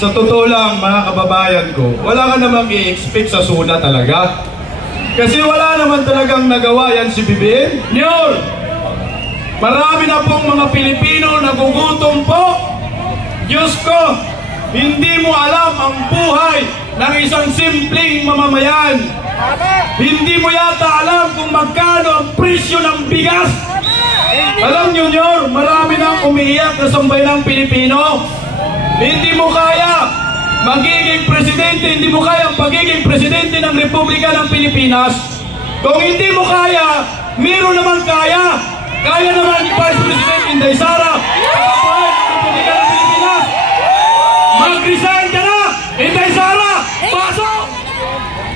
Sa totoo lang, mga kababayan ko, wala ka namang i-expect sa SONA talaga. Kasi wala naman talagang nagawa yan si BBM. Nyor! Marami na pong mga Pilipino nagugutom po. Diyos ko, hindi mo alam ang buhay ng isang simpleng mamamayan. Hindi mo yata alam kung magkano ang presyo ng bigas. Alam nyo, Nyor, marami nang umiiyak na sambayanang Pilipino. Hindi mo kaya magiging presidente, hindi mo kaya pagiging presidente ng Republika ng Pilipinas. Kung hindi mo kaya, meron naman kaya. Kaya naman ni Vice President Inday Sara ang buhay ng Republika ng Pilipinas. Mag-resign ka na, Inday Sara! Pasok!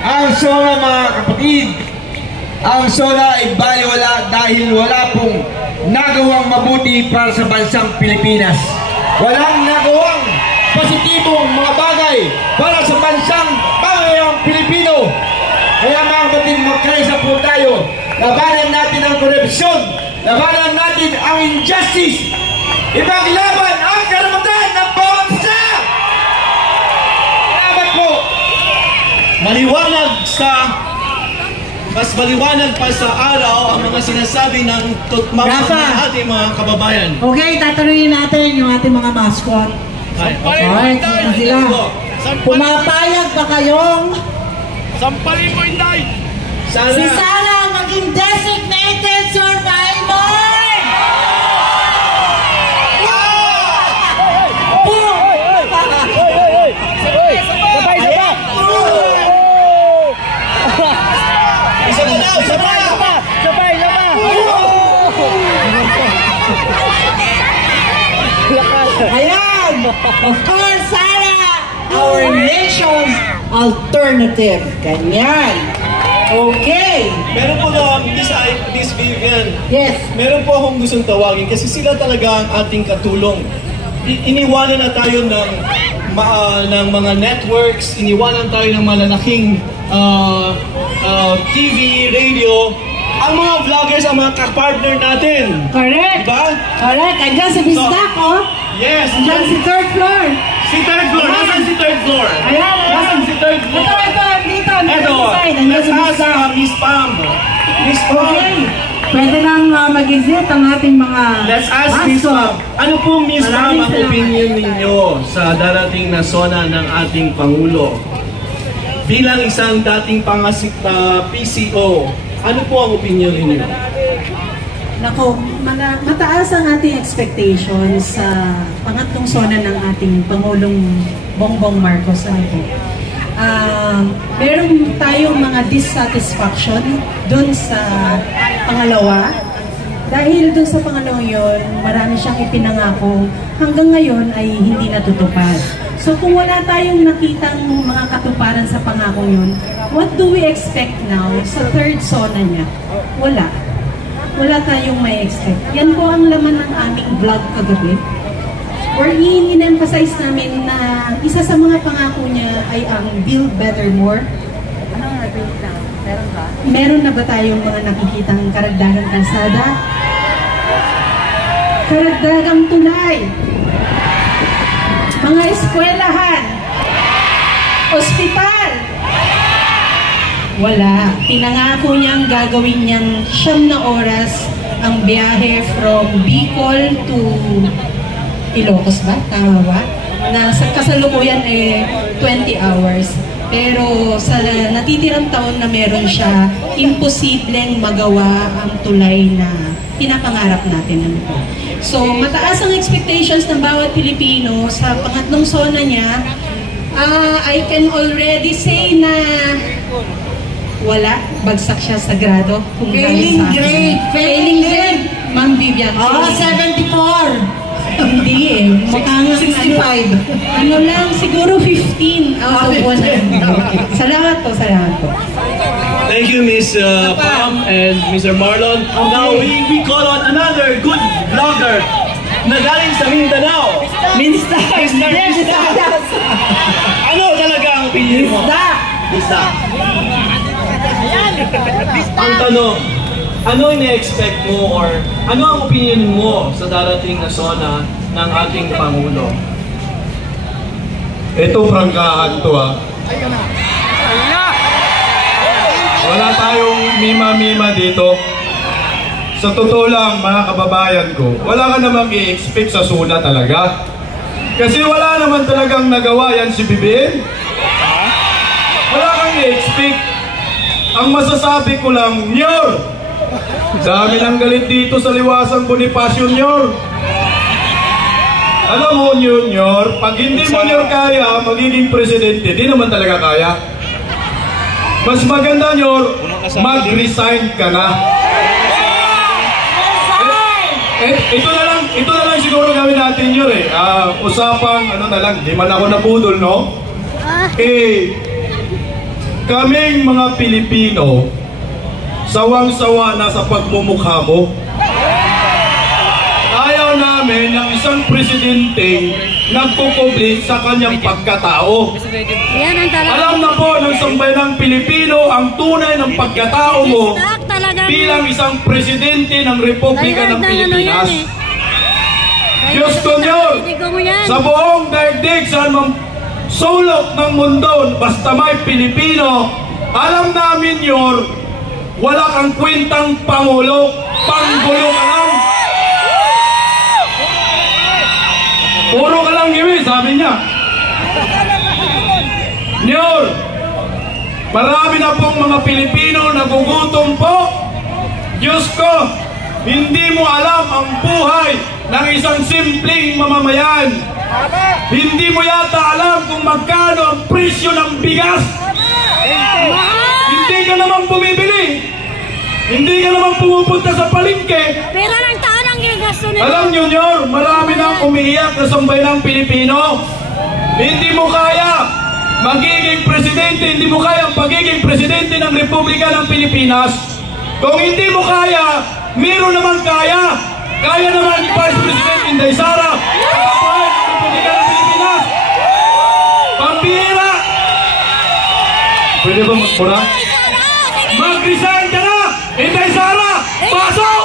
Ang SONA, mga kapatid, ang SONA ay baliwala dahil wala pong nagawang mabuti para sa bansang Pilipinas. Walang nagawang positibong mga bagay para sa bansang pamamayang Pilipino. Kaya mga kapatid, magkaisa po tayo. Labanan natin ang korupsyon. Labanan natin ang injustice. Ipaglaban ang karapatan ng bawat isa. Salamat po. Mas maliwanag pa sa araw ang mga sinasabi ng ating mga kababayan. Okay, tatanungin natin yung ating mga mascot. Sampalin mo, sila. Pumapayag ba kayong Sampalin mo, Inday! si Sara maging designated survivor? Ayan! Of course, Sara! Our nation's alternative. Ganyan. Okay. Meron po na, Miss Vivian. Yes. Meron po akong gustong tawagin kasi sila talaga ang ating katulong. Iniwanan na tayo ng mga networks, iniwanan tayo ng malalaking TV, radio. Ang mga vloggers, ang mga kapartner natin. Correct. Diba? Correct. Andiyan si Bisdak, oh. Yes. Andiyan si third floor. Si third floor. Nasaan si third floor? Ayan. Nasaan si third floor? Ito. Dito. Ito. Let's ask Miss Pam. Miss Pam. Okay. Pwede nang mag-exit ang ating mga Let's ask Miss Pam. Ano po, Miss Pam, ang opinion ninyo sa darating na SONA ng ating Pangulo? Bilang isang dating PCO, ano po ang opinion ninyo? Nako, mataas ang ating expectations sa pangatlong SONA ng ating Pangulong Bongbong Marcos. Meron tayong mga dissatisfaction dun sa pangalawa. Dahil dun sa pangalawang yun, marami siyang ipinangako, hanggang ngayon ay hindi natutupad. So kung wala tayong nakitang mga katuparan sa pangako yun, what do we expect now sa third SONA niya? Wala. Wala tayong may expect. Yan po ang laman ng aming vlog kagabi. Wherein in-emphasize namin na isa sa mga pangako niya ay ang Build Better More. Anong nag-build na? Meron ba? Meron na ba tayong mga nakikitang karagdagang kalsada? Karagdagang tulay? Mga eskwelahan? Ospital? Wala. Pinangako niyang gagawin niyang 9 na oras ang biyahe from Bicol to Ilocos ba? Tama ba? Na sa kasalukuyan 20 hours. Pero sa natitirang taon na meron siya, imposibleng magawa ang tulay na pinapangarap natin. So, mataas ang expectations ng bawat Pilipino sa pangatlong SONA niya. I can already say na wala, bagsak siya sa grado. Failing grade! Failing grade! Ma'am Vivian. 74! Hindi eh. Mukha nga 65. Ano lang, siguro 15 out of 100. Salamat po. Thank you, Miss Pam and Mr. Marlon. Now, we call on another good vlogger na galing sa Mindanao. Minsta! Ano talaga ang opinion mo? Minsta! Ang tanong, ano ina-expect mo or ano ang opinion mo sa darating na SONA ng ating Pangulo? Ito prangkahan to ha. Wala tayong mima-mima dito. Sa totoo lang mga kababayan ko, wala ka namang i-expect sa SONA talaga. Kasi wala naman talagang nagawa yan si BBM. Wala kang i-expect. Ang masasabi ko lang, Nyor! Dami ng galit dito sa Liwasang Bonifacio, Nyor. Alam mo, Nyor, pag hindi mo Nyor kaya, magiging presidente, di naman talaga kaya. Mas maganda, Nyor, mag-resign ka na. Ito na lang siguro gawin natin, Nyor eh. Usapang, ano na lang, di man ako nabudol, no? Kaming mga Pilipino, sawang-sawa na sa pagmumukha mo. Ayaw namin ng isang presidente nagkukubli sa kanyang pagkatao. Alam na po ng sambayanang Pilipino ang tunay ng pagkatao mo bilang isang presidente ng Republika ng Pilipinas. Diyos ko Nyor, sa buong daigdig saan mang sulok ng mundo, basta may Pilipino, alam namin Nyor, wala kang kwentang pangulo, panggulo ka lang. Puro ka lang giwi, sabi niya. Nyor, marami na pong mga Pilipino nagugutom po. Diyos ko, hindi mo alam ang buhay ng isang simpleng mamamayan. Hindi mo yata alam kung magkano ang presyo ng bigas. Hindi ka naman bumibili. Hindi ka naman pumupunta sa palengke. Pero ng taon ang ginagastos nila. Alam nyo, Nyor, marami nang umiiyak na sambayanang Pilipino. Hindi mo kaya magiging presidente, hindi mo kaya ang pagiging presidente ng Republika ng Pilipinas. Kung hindi mo kaya, meron naman kaya. Kaya naman ni Vice President Inday Sara ang kapahay ng Republika ng Pilipinas. Pambira! Pwede ba magpura? Mag-resign ka na! Inday Sara! Pasok!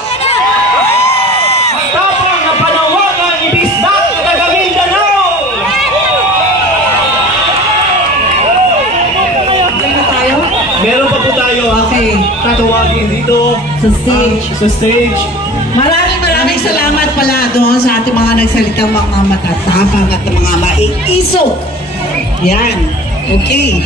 Tapang na panawagan ni Bisdak na gagawin ka na! Okay na tayo? Meron pa po tayo Okay. tatawagin dito Sa stage. sa stage. Maraming salamat pala doon sa ating mga nagsalitang mga matatapang at mga maiisok. Yan. Okay.